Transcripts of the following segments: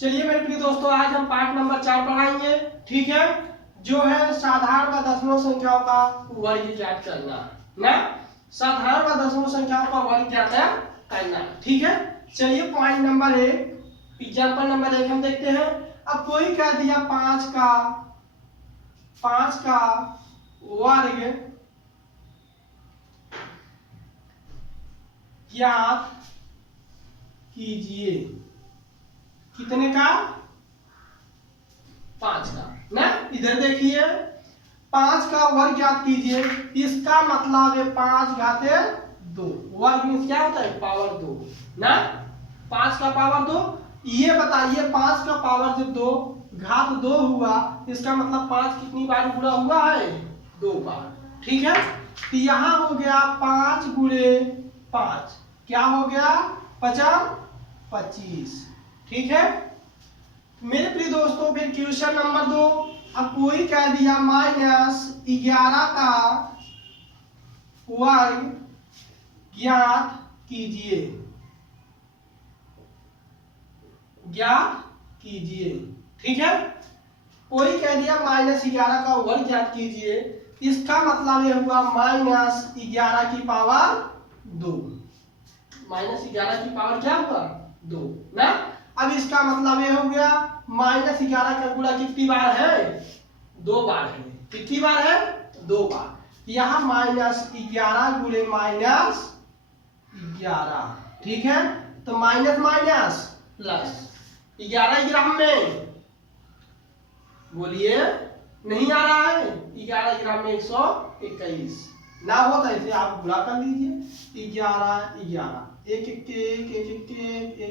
चलिए मेरे प्रिय दोस्तों, आज हम पार्ट नंबर 4 पढ़ाएंगे। ठीक है, जो है साधारण व दशमलव संख्याओं का वर्ग ज्ञात करना ना। साधारण व दशमलव संख्याओं का वर्ग ज्ञात करना। ठीक है, चलिए पॉइंट नंबर 1, एग्जाम्पल नंबर 1 हम देखते हैं। अब कोई कह दिया 5 का वर्ग ज्ञात कीजिए। कितने का? 5 का ना। इधर देखिए, 5 का वर्ग ज्ञात कीजिए। इसका मतलब है 5 घाते 2। वर्ग मीन्स क्या होता है? पावर 2 ना। 5 का पावर 2। ये बताइए 5 का पावर जब 2 घात 2 हुआ, इसका मतलब 5 कितनी बार गुणा हुआ है? 2 बार। ठीक है, तो यहां हो गया 5 गुणे 5, क्या हो गया? 25। ठीक है मेरे प्रिय दोस्तों, फिर क्वेश्चन नंबर 2। अब कोई कह दिया -11 का वर्ग ज्ञात कीजिए। ठीक है, कोई कह दिया -11 का वर्ग ज्ञात कीजिए। इसका मतलब यह हुआ -11 की पावर 2। -11 की पावर क्या हुआ? 2 ना। अब इसका मतलब ये हो गया -11 का गुणा कितनी बार है? 2 बार है। कितनी बार है? 2 बार। यहाँ -11 गुणे -11। ठीक है, तो माइनस माइनस प्लस 11 ग्राम में, बोलिए नहीं आ रहा है? 11 ग्राम में 121 ना हो तो ऐसे आप गुणा कर लीजिए। 11 11 1 1 1 1 1 1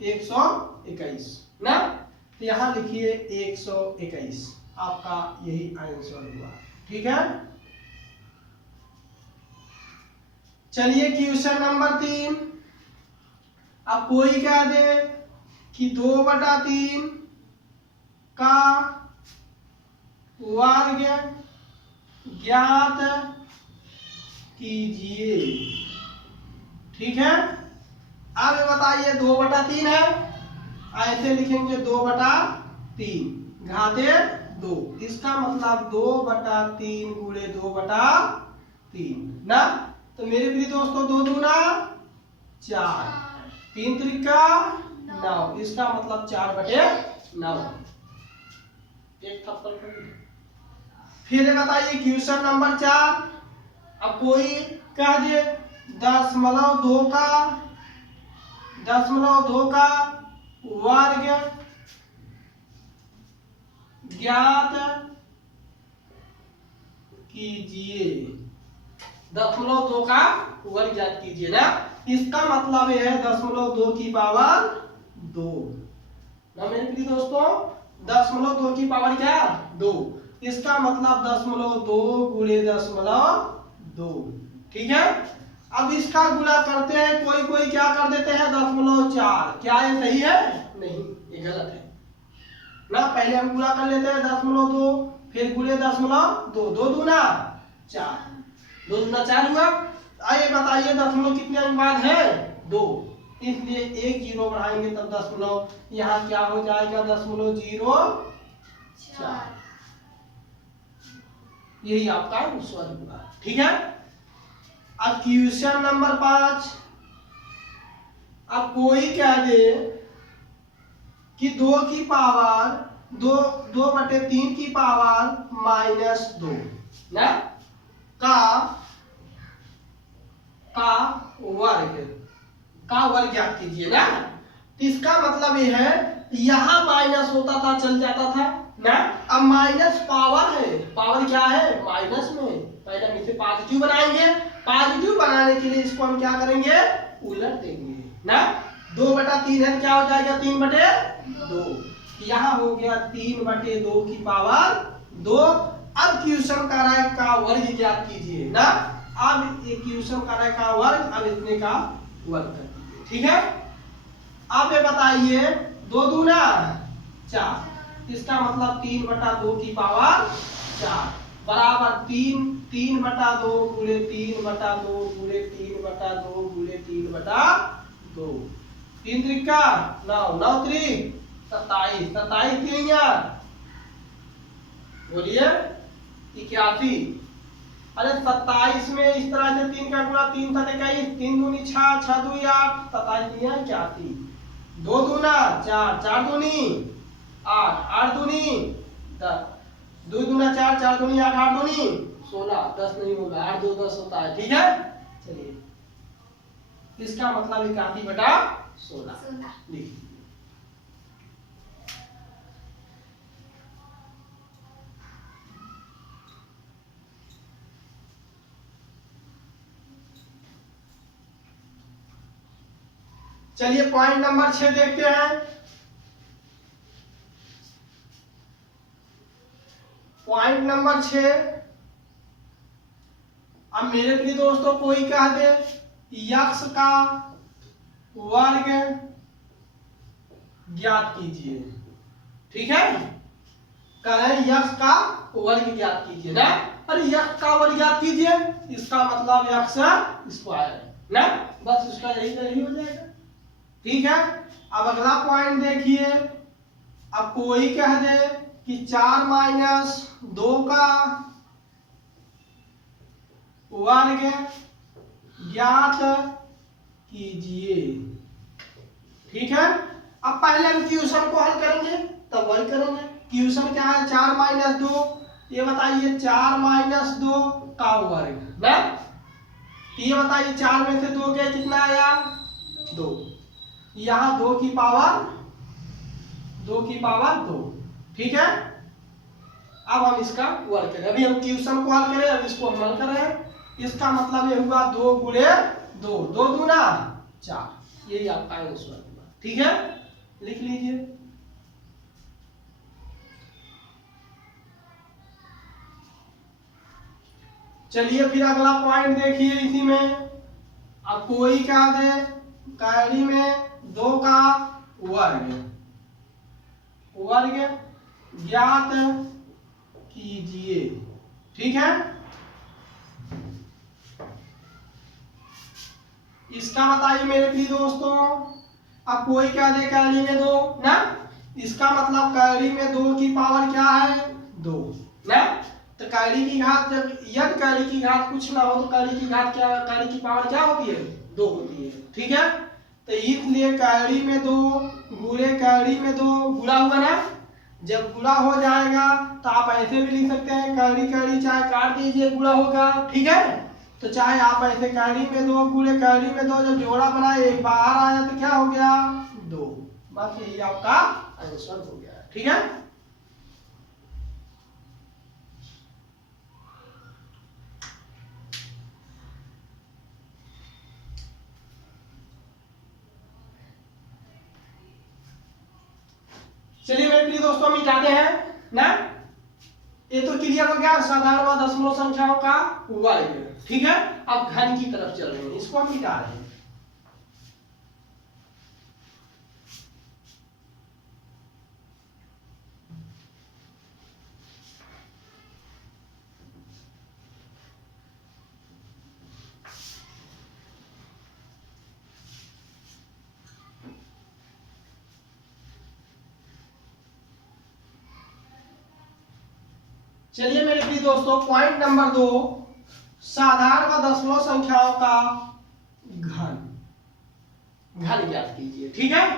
1 121 ना। तो यहाँ लिखिए 121, आपका यही आंसर हुआ। ठीक है, चलिए क्वेश्चन नंबर 3। अब कोई कह दे कि 2/3 का वर्ग ज्ञात कीजिए। ठीक है, अब बताइए 2/3 है, ऐसे लिखेंगे 2/3 घाते 2। इसका मतलब 2/3 गुणे 2/3 ना। तो मेरे प्रिय दोस्तों 2 दूना 4, 3 त्रिका 9, इसका मतलब 4/9। एक थप्पड़ कर। फिर बताइए क्वेश्चन नंबर 4। अब कोई कह दे 0.2 का वर्ग ज्ञात कीजिए। 0.2 का वर्ग ज्ञात कीजिए ना। इसका मतलब है 0.2 की पावर 2 ना मेरे प्रिय दोस्तों। 0.2 की पावर क्या? 2। इसका मतलब 0.2 गुणे 0.2। ठीक है, अब इसका गुणा करते हैं। कोई कोई क्या कर देते हैं? 0.4। क्या ये सही है? नहीं, ये गलत है ना। पहले हम गुणा कर लेते हैं 0.2, फिर गुणे 0.2। 2 दूना 4, 2 दूना 4 हुआ। आइए बताइए दशमलव कितने अंक बाद है? 2, इसलिए 1 0 बढ़ाएंगे तब दशमलव यहाँ क्या हो जाएगा? 0.04। यही आपका उत्तर हुआ। ठीक है, अब क्वेश्चन नंबर 5। अब कोई कह दे कि 2 की पावर 2/3 की पावर -2 ना का वर्ग ज्ञात कीजिए ना। तो इसका मतलब ये है, यहाँ माइनस होता था चल जाता था ना। अब माइनस पावर है, पावर क्या है? माइनस में। पहले हम इसे पॉजिटिव बनाएंगे। पॉजिटिव बनाने के लिए इसको हम क्या करेंगे? उलट देंगे ना। 2/3 है, क्या हो जाएगा? 3/2। यहाँ हो गया 3/2 की पावर 2। अब क्वेश्चन कह रहा है का वर्ग ज्ञात कीजिए ना। अब ये क्वेश्चन कर रहा है का वर्ग, अब इतने का वर्ग कर दीजिए। ठीक है, अब ये बताइए 2 दूना 4, इसका मतलब 3/2 की पावर 4 बराबर 3/2 गुणे 3/2 गुणे 3/2 गुणे 3/2। तीन त्रिका 9, 9 त्रिक 27, 27 तिया बोलिए 81। अरे 27 में इस तरह से 3 का गुणा 3 था 21, 3 दूनी 6, 6 दूनी 8, 27 तिया 81, 2 दूना 4, 4 दूनी 8, 8 दूनी 10, 2 दूना 4, 4 दूनी 8, 8 दूनी 16, 10 नहीं होगा, 8 2 10 होता है। ठीक है, चलिए इसका मतलब 81 बटा 16 लिख। चलिए पॉइंट नंबर 6 देखते हैं। पॉइंट नंबर 6, अब मेरे प्रिय दोस्तों कोई कह दे यक्स का वर्ग ज्ञात कीजिए। ठीक है, कह रहे हैं यक्स का वर्ग ज्ञात कीजिए ना। अरे यक्स का वर्ग ज्ञात कीजिए, इसका मतलब यक्स स्क्वायर ना, बस उसका यही हो जाएगा। ठीक है, अब अगला पॉइंट देखिए। अब कोई कह दे कि 4 माइनस 2 का वर्ग ज्ञात कीजिए। ठीक है, अब पहले हम क्वेश्चन को हल करेंगे तब वर्ग करेंगे। क्वेश्चन क्या है, 4 माइनस 2, ये बताइए 4 माइनस 2 का वर्ग ना। ये बताइए 4 में से 2 गए कितना आया 2, यहाँ 2 की पावर 2। ठीक है, अब हम इसका वर्ग करें। अभी हम क्वेश्चन को हल करें, अब इसको हम हल कर रहे हैं। इसका मतलब ये हुआ 2 गुणे 2, 2 दूना 4, यही आपका आंसर हुआ। ठीक है, लिख लीजिए। चलिए फिर अगला पॉइंट देखिए इसी में। अब कोई क्या दे कैरी में 2 का वर्ग ज्ञात कीजिए। ठीक है, इसका बताइए मेरे प्रिय दोस्तों। अब कोई क्या दे कैरी में 2 ना, इसका मतलब कैरी में 2 की पावर क्या है 2 ना। तो कैरी की घात, जब यदि कैरी की घात कुछ ना हो तो कैरी की घात क्या, कैरी की पावर क्या होती है 2 होती है। ठीक है, तो इसलिए कैरी में 2 गुणे कैरी में 2 गुणा हुआ ना। जब गुणा हो जाएगा तो आप ऐसे भी लिख सकते हैं कैरी कैरी चाहे काट दीजिए गुणा होगा। ठीक है, तो चाहे आप ऐसे कैरी में 2 गुणे कैरी में 2 जब जोड़ा बनाए एक बाहर आया तो क्या हो गया 2, बस यही आपका आंसर हो गया। ठीक है, चलिए मेरे प्रिय दोस्तों मिटाते हैं ना। ये तो क्लियर हो गया साधारण व दशमलव संख्याओं का वर्ग। ठीक है, अब घन की तरफ चल रहे हैं, इसको हम मिटा रहे हैं। चलिए मेरे प्रिय दोस्तों पॉइंट नंबर 2, साधारण व दशमलव संख्याओं का घन ज्ञात कीजिए। ठीक है,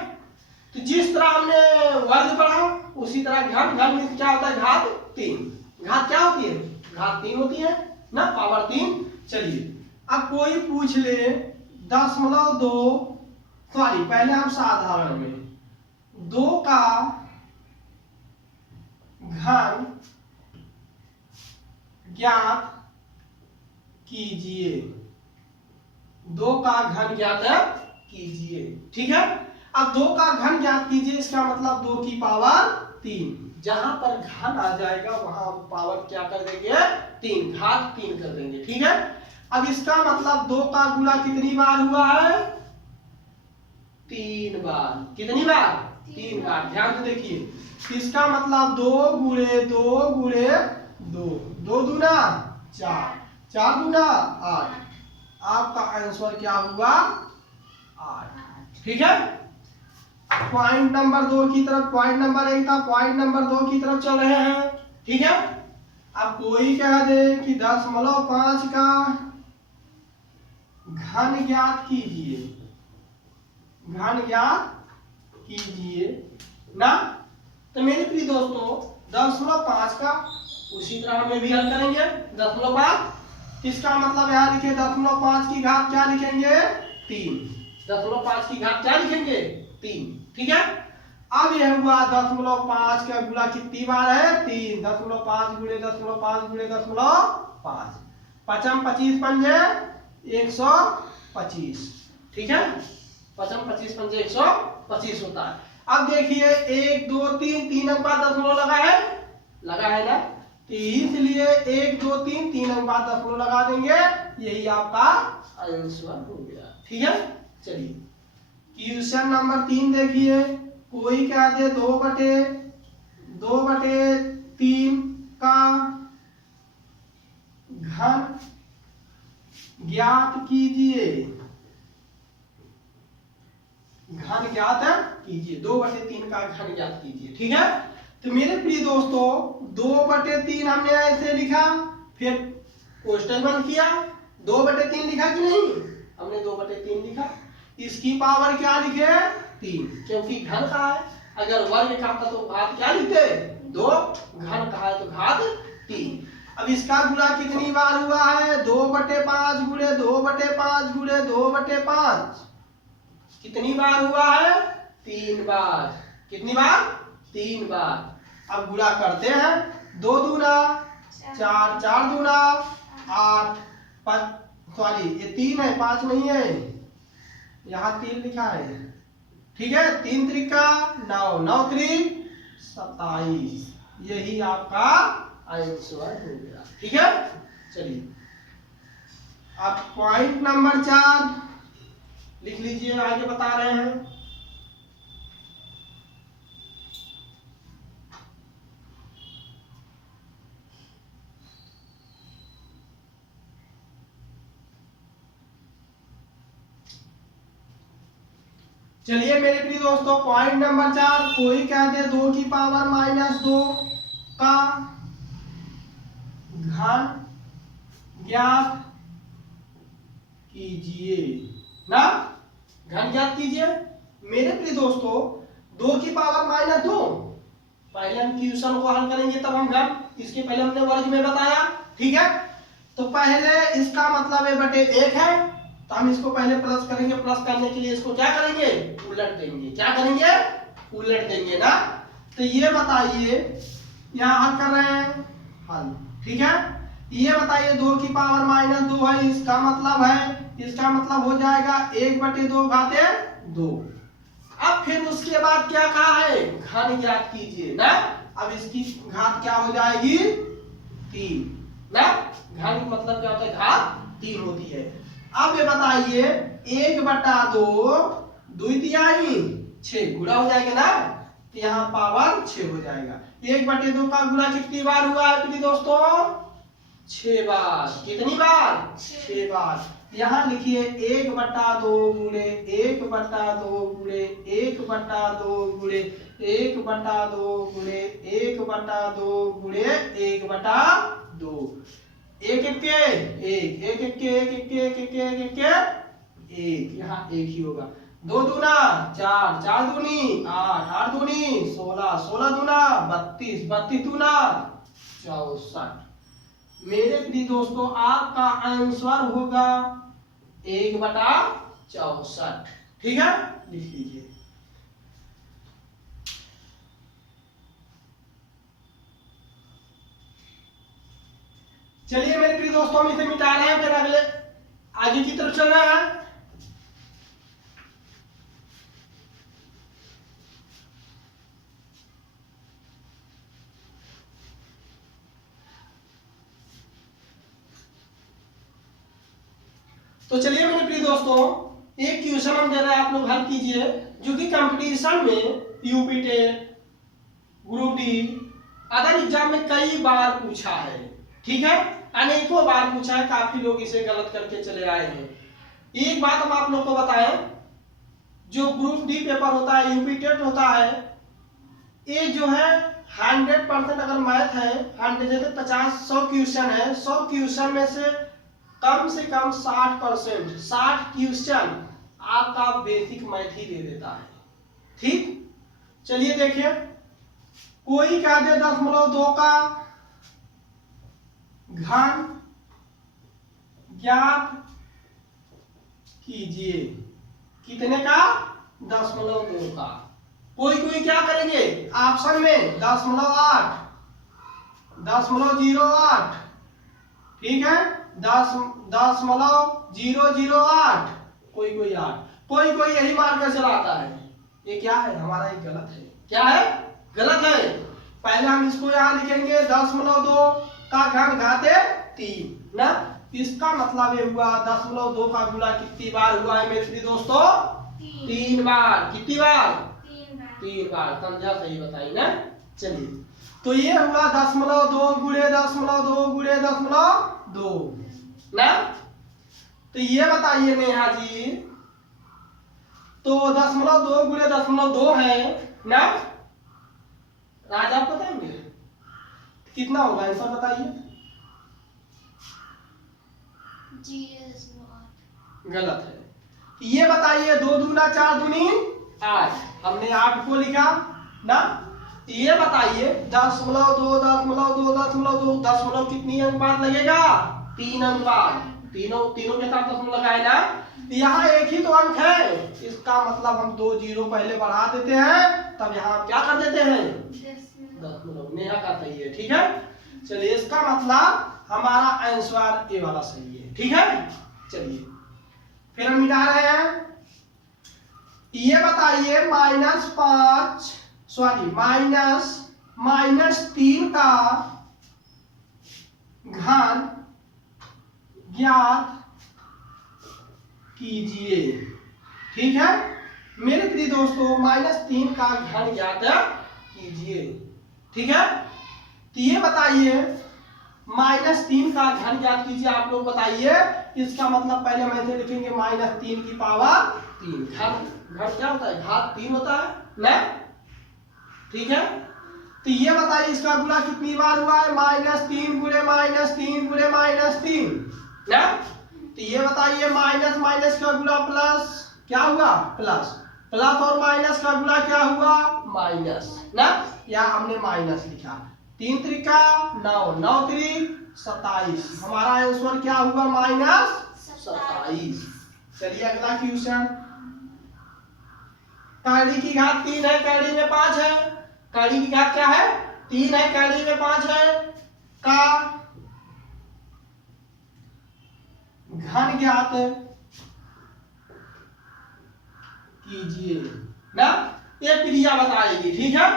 तो जिस तरह हमने वर्ग पढ़ा उसी तरह घन में क्या होता है घात 3। घात क्या होती है, घात 3 होती है ना, पावर 3। चलिए अब कोई पूछ ले 0.2, सॉरी पहले हम साधारण में 2 का घन ज्ञात कीजिए। 2 का घन ज्ञात कीजिए। ठीक है, अब 2 का घन ज्ञात कीजिए, इसका मतलब 2 की पावर 3। जहां पर घन आ जाएगा वहां हम पावर क्या कर देंगे 3, घात 3 कर देंगे। ठीक है, अब इसका मतलब 2 का गुणा कितनी बार हुआ है 3 बार। कितनी बार 3 बार। ध्यान से देखिए, इसका मतलब 2 गुणे 2 गुणे 2, 2 दूना 4, 4 दूना 8, आपका आंसर क्या हुआ 8। ठीक है, पॉइंट नंबर 2 की तरफ, पॉइंट नंबर 1 था, पॉइंट नंबर 2 की तरफ चल रहे हैं। ठीक है, अब कोई कह दे कि 0.5 का घन ज्ञात कीजिए, घन ज्ञात कीजिए ना। तो मेरे प्रिय दोस्तों 0.5 का उसी तरह हमें भी हल करेंगे। 0.5 इसका मतलब यहाँ लिखे 0.5 की घात क्या लिखेंगे 3, 0.5 की घात क्या लिखेंगे 3। ठीक है, अब यह हुआ 0.5 का गुणा कितनी बार है 3, 0.5 गुणे 0.5 गुणे 0.5, 5 25 पंजे 125। ठीक है, 5 25 पंजे 125 होता है। अब देखिए 1 2 3 3 अंक बाद दशमलव लगा है ना, तो इसलिए 1 2 3 3 अंक बाद दशमलव लगा देंगे, यही आपका आंसर हो गया। ठीक है, चलिए क्वेश्चन नंबर 3 देखिए, कोई क्या दे 2/3 का घन ज्ञात कीजिए, घन ज्ञात कीजिए, 2/3 का घन ज्ञात कीजिए। ठीक है, तो मेरे प्रिय दोस्तों 2/3 हमने ऐसे लिखा, फिर क्वेश्चन बंद किया, 2/3 लिखा कि नहीं, हमने 2/3 लिखा, इसकी पावर क्या लिखे 3, क्योंकि घन का है, अगर वर्ग का था तो घात क्या लिखते 2, घन का है तो घात 3। अब इसका गुणा कितनी बार हुआ है 2/5 गुणे 2/5 गुणे 2/5, कितनी बार हुआ है 3 बार, कितनी बार 3 बार। अब गुणा करते हैं, 2 दूना 4, 4 दूना 8, सॉरी ये 3 है 5 नहीं है, यहाँ 3 लिखा है। ठीक है, 3 त्रिका 9, 9 त्रिक 27, यही आपका आंसर हो गया। ठीक है, चलिए अब पॉइंट नंबर 4 लिख लीजिए, आगे बता रहे हैं। चलिए मेरे प्रिय दोस्तों पॉइंट नंबर 4, कोई कहते 2 की पावर -2 का घन ज्ञात कीजिए ना, घन ज्ञात कीजिए। मेरे प्रिय दोस्तों 2 की पावर -2, पहले हम क्वेश्चन को हल करेंगे तब हम घन, इसके पहले हमने वर्ग में बताया। ठीक है, तो पहले इसका मतलब a/1 है, तो हम इसको पहले प्लस करेंगे, प्लस करने के लिए इसको क्या करेंगे उलट देंगे, क्या करेंगे उलट देंगे ना। तो ये बताइए, यहाँ हल कर रहे हैं हल। ठीक है, ये बताइए 2 की पावर -2 है, इसका मतलब है, इसका मतलब हो जाएगा 1/2 घाते 2। अब फिर उसके बाद क्या कहा है घन ज्ञात कीजिए ना, अब इसकी घात क्या हो जाएगी 3 ना, घन मतलब क्या होता है घात 3 होती है। अब ये बताइए 1/2 2 तिहाई 6 गुणा हो जाएगा ना, तो यहाँ पावर 6 हो जाएगा। 1/2 का गुणा कितनी बार हुआ है प्रिय दोस्तों 6 बार, कितनी बार 6 बार। यहाँ लिखिए 1/2 गुणे 1/2 गुणे 1/2 गुणे 1/2 गुणे 1/2 गुणे 1/2, एक एक के एक एक एक के एक एक के एक एक के एक एक के एक, यहाँ एक ही होगा। 2 दूना 4, 4 दूनी 8, 8 दूनी 16, 16 दूना 32, 32 दूना 64। मेरे प्रिय दोस्तों आपका आंसर होगा 1/64। ठीक है, लिख लीजिए। चलिए मेरे प्रिय दोस्तों हम इसे मिटा रहे हैं, फिर अगले आगे की तरफ चल रहा है। तो चलिए मेरे प्रिय दोस्तों एक क्वेश्चन हम दे रहे हैं, आप लोग हल कीजिए, जो कि कंपटीशन में UP TET group D other exam में कई बार पूछा है। ठीक है, अनेकों बार पूछा है, काफी लोग इसे गलत करके चले आए हैं। एक बात हम आप लोग को बताएं, जो ग्रुप डी पेपर होता है, यूपी टेट होता है, ये जो है 100% अगर मैथ है, 100 जैसे 50-100 क्वेश्चन है, 100 क्वेश्चन में से कम 60%, 60 क्वेश्चन आपका बेसिक मैथ ही दे देता है। ठीक, चलिए देखिए, कोई कह दे 10.2 का घन ज्ञात कीजिए, कितने का? 10.2 का। कोई क्या करेंगे ऑप्शन में 10.8, 10.08, ठीक है, 10.008, कोई 8, कोई यही मार कर चलाता है। ये क्या है? हमारा ये गलत है। क्या है? गलत है। पहले हम इसको यहाँ लिखेंगे 10.2 का घन घाते 3 ना। इसका मतलब ये हुआ 10.2 का गुणा कितनी बार हुआ है मेरे प्रिय दोस्तों? 3 बार। कितनी बार? 3 बार। समझा? सही बताई ना। चलिए, तो ये हुआ 10.2 गुणे 10.2 गुणे 10.2 ना। तो ये बताइए नेहा जी, तो 10.2 गुणे 10.2 है ना, राज आप बताएंगे कितना होगा? आंसर बताइए। गलत है। ये बताइए 2 दूना 4 दूनी 8, हमने 8 को लिखा ना। ये बताइए 10.2 10.2 10.2 10 कितनी अंक बाद लगेगा? 3 अंक बाद। तीनों के साथ 10 लगाए ना। यहाँ एक ही तो अंक है, इसका मतलब हम 2 जीरो पहले बढ़ा देते हैं, तब यहाँ क्या कर देते हैं? 10। नेहा का सही है। ठीक है, चलिए, इसका मतलब हमारा आंसर ए वाला सही है। ठीक है, चलिए फिर हम मिटा रहे हैं। ये बताइए -3 का घन ज्ञात कीजिए। ठीक है मेरे प्रिय दोस्तों, -3 का घन ज्ञात कीजिए। ठीक है, तो ये बताइए -3 का घन ज्ञात कीजिए। आप लोग बताइए, इसका मतलब पहले हम ऐसे लिखेंगे -3 की पावर 3। घन क्या होता है? घात 3 होता है ना। ठीक है, तो ये बताइए इसका गुणा कितनी बार हुआ है? -3 गुणे -3 गुणे -3 ना। तो ये बताइए माइनस माइनस का गुणा प्लस क्या हुआ? प्लस। प्लस और माइनस का गुणा क्या हुआ? माइनस ना। या हमने माइनस लिखा। 3 त्रिका 9, 9 त्रिक 27। हमारा आंसर क्या हुआ? -27। चलिए अगला क्वेश्चन। कड़ी की घात 3 है, कड़ी में 5 है। कड़ी की घात क्या है? 3 है, कड़ी में 5 है का घन ज्ञात कीजिए ना। ये प्रिया बताएगी। ठीक है,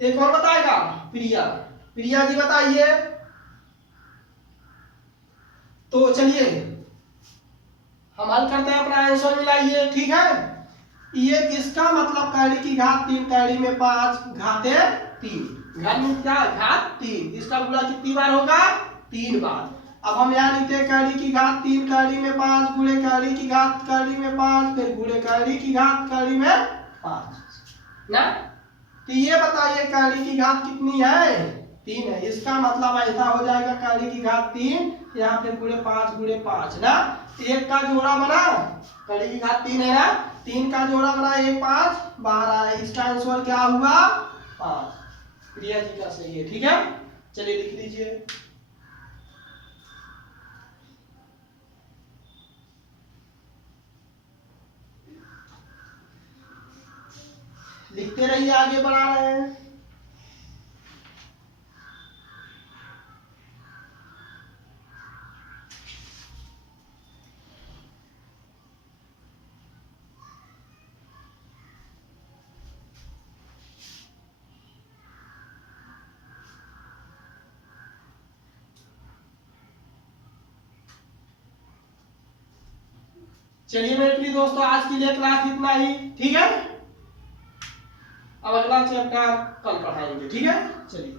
एक और बताएगा प्रिया जी बताइए। तो चलिए हम हल करते हैं, अपना आंसर मिलाइए। ठीक है, ये इसका मतलब कड़ी की घात 3, कड़ी में 5 घाते 3, घन में क्या? घात 3। इसका गुणा कितनी बार होगा? 3 बार। अब हम यहाँ लिखते हैं कड़ी की घात 3, कड़ी में 5 गुणे कड़ी की घात कड़ी में 5, फिर गुणे कड़ी की घात कड़ी में 5 ना। तो ये बताइए कड़ी की घात कितनी है? 3 है। इसका मतलब ऐसा हो जाएगा कड़ी की घात 3 या फिर गुणे 5 ना। एक का जोड़ा बना, कड़ी की घात 3 है ना, 3 का जोड़ा बना 1 5 12। इसका आंसर क्या हुआ? 5। प्रिया जी का सही है। ठीक है, चलिए लिख लीजिए। लिखते रहिए, आगे बढ़ा रहे हैं। चलिए मेरे प्रिय दोस्तों, आज के लिए क्लास इतना ही। ठीक है, अब अगला चैप्टर कल पढ़ाएंगे। ठीक है, चलिए।